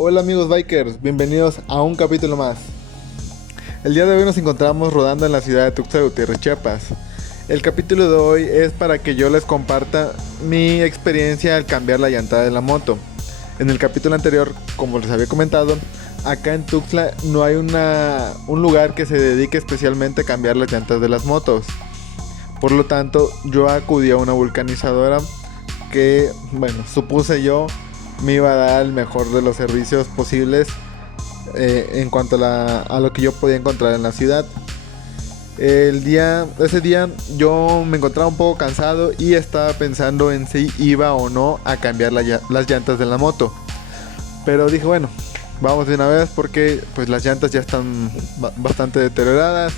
Hola amigos bikers, bienvenidos a un capítulo más. El día de hoy nos encontramos rodando en la ciudad de Tuxtla Gutiérrez, Chiapas. El capítulo de hoy es para que yo les comparta mi experiencia al cambiar la llanta de la moto. En el capítulo anterior, como les había comentado, acá en Tuxtla no hay un lugar que se dedique especialmente a cambiar las llantas de las motos. Por lo tanto, yo acudí a una vulcanizadora que, bueno, supuse yo me iba a dar el mejor de los servicios posibles en cuanto a lo que yo podía encontrar en la ciudad. Ese día yo me encontraba un poco cansado y estaba pensando en si iba o no a cambiar las llantas de la moto. Pero dije, bueno, vamos de una vez porque pues las llantas ya están bastante deterioradas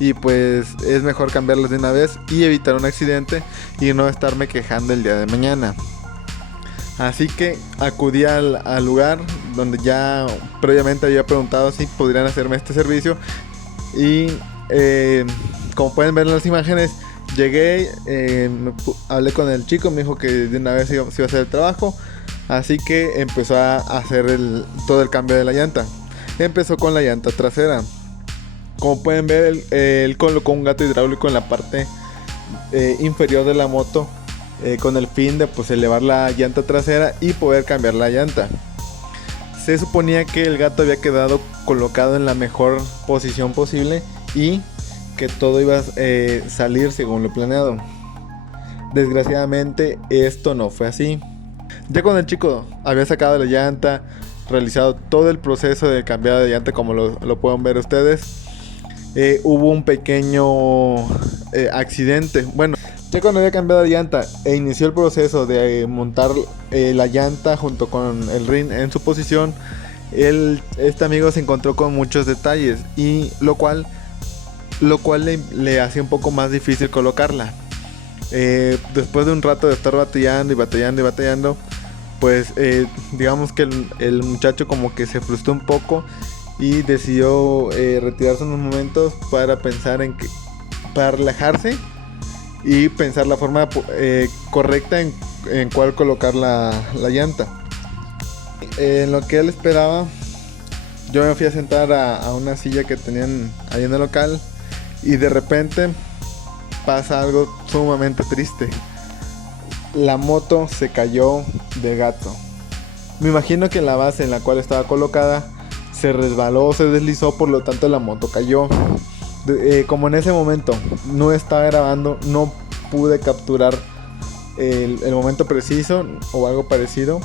y pues es mejor cambiarlas de una vez y evitar un accidente y no estarme quejando el día de mañana. Así que acudí al lugar donde ya previamente había preguntado si podrían hacerme este servicio. Y como pueden ver en las imágenes, llegué, hablé con el chico, me dijo que de una vez se iba a hacer el trabajo. Así que empezó a hacer todo el cambio de la llanta. Empezó con la llanta trasera. Como pueden ver, él colocó un gato hidráulico en la parte inferior de la moto, con el fin de pues elevar la llanta trasera y poder cambiar la llanta. Se suponía que el gato había quedado colocado en la mejor posición posible y que todo iba a salir según lo planeado. Desgraciadamente esto no fue así. Ya cuando el chico había sacado la llanta, realizado todo el proceso de cambiado de llanta como lo pueden ver ustedes, hubo un pequeño accidente. Bueno, ya cuando había cambiado de llanta e inició el proceso de montar la llanta junto con el rin en su posición, este amigo se encontró con muchos detalles y lo cual le hacía un poco más difícil colocarla. Después de un rato de estar batallando, pues digamos que el muchacho como que se frustró un poco y decidió retirarse unos momentos para pensar para relajarse y pensar la forma correcta en cuál colocar la llanta. En lo que él esperaba, yo me fui a sentar a una silla que tenían ahí en el local y de repente pasa algo sumamente triste. La moto se cayó de gato. Me imagino que en la base en la cual estaba colocada se resbaló, se deslizó, por lo tanto la moto cayó. Como en ese momento no estaba grabando, no pude capturar el momento preciso o algo parecido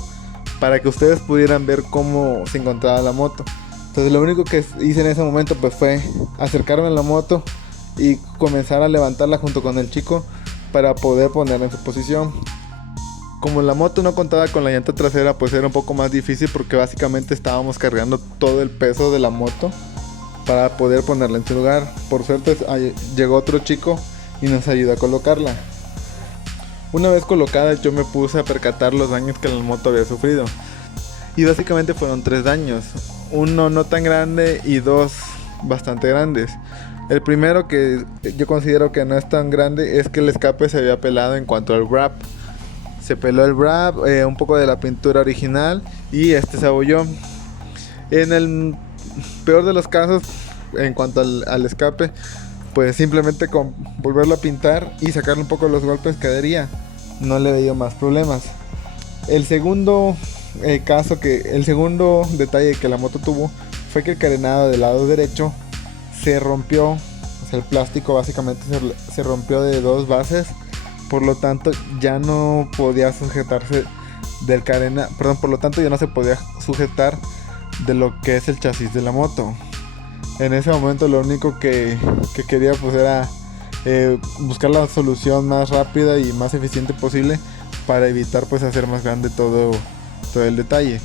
para que ustedes pudieran ver cómo se encontraba la moto. Entonces lo único que hice en ese momento pues fue acercarme a la moto y comenzar a levantarla junto con el chico para poder ponerla en su posición. Como la moto no contaba con la llanta trasera, pues era un poco más difícil porque básicamente estábamos cargando todo el peso de la moto para poder ponerla en su lugar. Por suerte llegó otro chico y nos ayudó a colocarla. Una vez colocada, yo me puse a percatar los daños que la moto había sufrido. Y básicamente fueron 3 daños. Uno no tan grande y 2 bastante grandes. El primero, que yo considero que no es tan grande, es que el escape se había pelado en cuanto al wrap. Se peló el wrap, un poco de la pintura original y se abolló. En el peor de los casos, en cuanto al escape, pues simplemente con volverlo a pintar y sacarle un poco de los golpes quedaría. No le veía más problemas. El segundo el segundo detalle que la moto tuvo fue que el carenado del lado derecho se rompió. O sea, el plástico básicamente se rompió de 2 bases. Por lo tanto ya no podía sujetarse del carenado. Perdón, por lo tanto ya no se podía sujetar de lo que es el chasis de la moto. En ese momento lo único que quería pues era buscar la solución más rápida y más eficiente posible para evitar pues hacer más grande todo el detalle.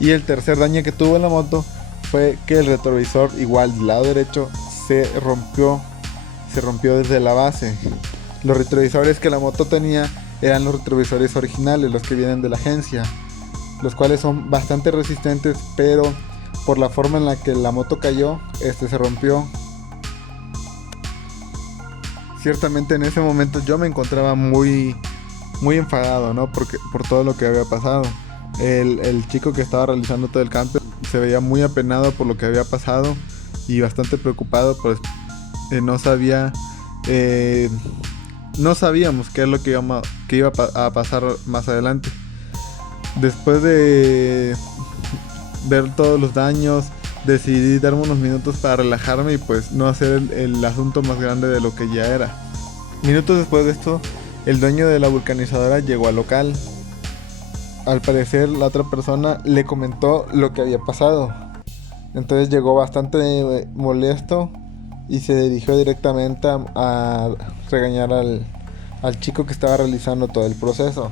Y el tercer daño que tuvo la moto fue que el retrovisor, igual del lado derecho, se rompió desde la base. Los retrovisores que la moto tenía eran los retrovisores originales, los que vienen de la agencia, los cuales son bastante resistentes, pero por la forma en la que la moto cayó, se rompió. Ciertamente en ese momento yo me encontraba muy enfadado, ¿no? Por todo lo que había pasado. El chico que estaba realizando todo el cambio se veía muy apenado por lo que había pasado y bastante preocupado, pues no sabía, no sabíamos qué es lo que iba a pasar más adelante. Después de ver todos los daños, decidí darme unos minutos para relajarme y pues no hacer el asunto más grande de lo que ya era. Minutos después de esto, el dueño de la vulcanizadora llegó al local. Al parecer la otra persona le comentó lo que había pasado. Entonces llegó bastante molesto y se dirigió directamente a regañar al chico que estaba realizando todo el proceso.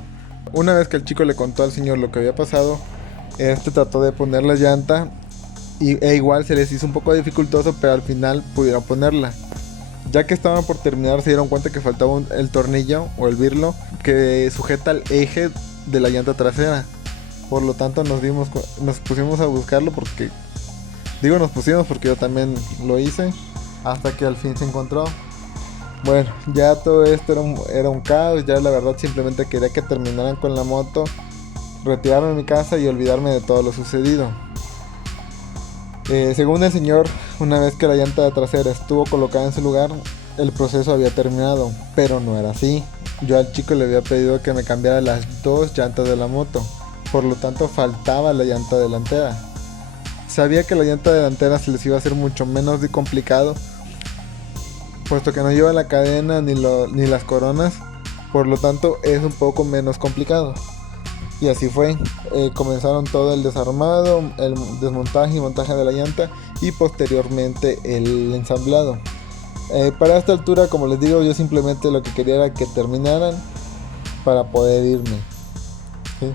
Una vez que el chico le contó al señor lo que había pasado, este trató de poner la llanta e igual se les hizo un poco dificultoso, pero al final pudieron ponerla. Ya que estaban por terminar, se dieron cuenta que faltaba el tornillo o el birlo que sujeta el eje de la llanta trasera. Por lo tanto nos pusimos a buscarlo porque... Digo nos pusimos porque yo también lo hice, hasta que al fin se encontró. Bueno, ya todo esto era un caos. Ya la verdad simplemente quería que terminaran con la moto, retirarme de mi casa y olvidarme de todo lo sucedido. Según el señor, una vez que la llanta trasera estuvo colocada en su lugar, el proceso había terminado, pero no era así. Yo al chico le había pedido que me cambiara las dos llantas de la moto, por lo tanto faltaba la llanta delantera. Sabía que la llanta delantera se les iba a hacer mucho menos complicado, puesto que no lleva la cadena ni las coronas, por lo tanto es un poco menos complicado. Y así fue. Comenzaron todo el desarmado, el desmontaje y montaje de la llanta y posteriormente el ensamblado. Para esta altura, como les digo, yo simplemente lo que quería era que terminaran para poder irme, ¿sí?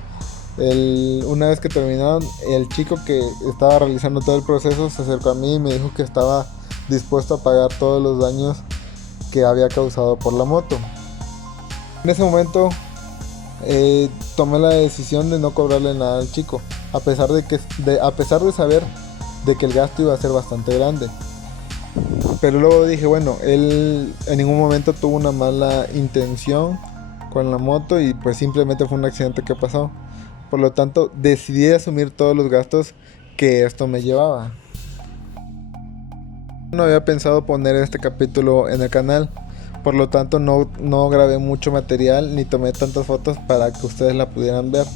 Una vez que terminaron, el chico que estaba realizando todo el proceso se acercó a mí y me dijo que estaba dispuesto a pagar todos los daños que había causado por la moto. En ese momento tomé la decisión de no cobrarle nada al chico, a pesar de saber de que el gasto iba a ser bastante grande. Pero luego dije, bueno, él en ningún momento tuvo una mala intención con la moto y pues simplemente fue un accidente que pasó. Por lo tanto, decidí asumir todos los gastos que esto me llevaba. No había pensado poner este capítulo en el canal, por lo tanto no grabé mucho material ni tomé tantas fotos para que ustedes la pudieran ver.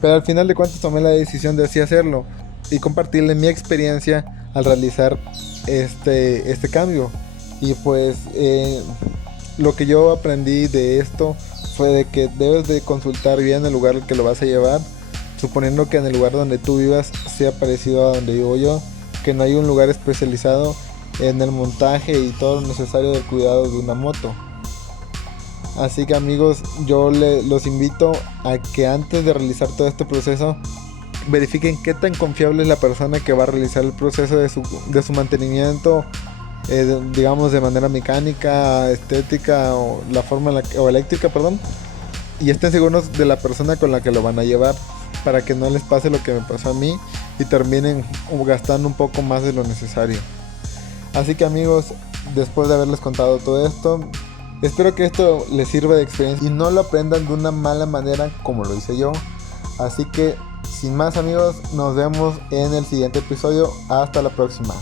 Pero al final de cuentas tomé la decisión de así hacerlo y compartirle mi experiencia al realizar este cambio. Y pues lo que yo aprendí de esto fue de que debes de consultar bien el lugar al que lo vas a llevar, suponiendo que en el lugar donde tú vivas sea parecido a donde vivo yo, que no hay un lugar especializado en el montaje y todo lo necesario del cuidado de una moto. Así que amigos, yo los invito a que antes de realizar todo este proceso verifiquen qué tan confiable es la persona que va a realizar el proceso de su mantenimiento, digamos de manera mecánica, estética o la forma o eléctrica, perdón, y estén seguros de la persona con la que lo van a llevar, para que no les pase lo que me pasó a mí y terminen gastando un poco más de lo necesario. Así que amigos, después de haberles contado todo esto, espero que esto les sirva de experiencia y no lo aprendan de una mala manera como lo hice yo. Así que sin más amigos, nos vemos en el siguiente episodio. Hasta la próxima.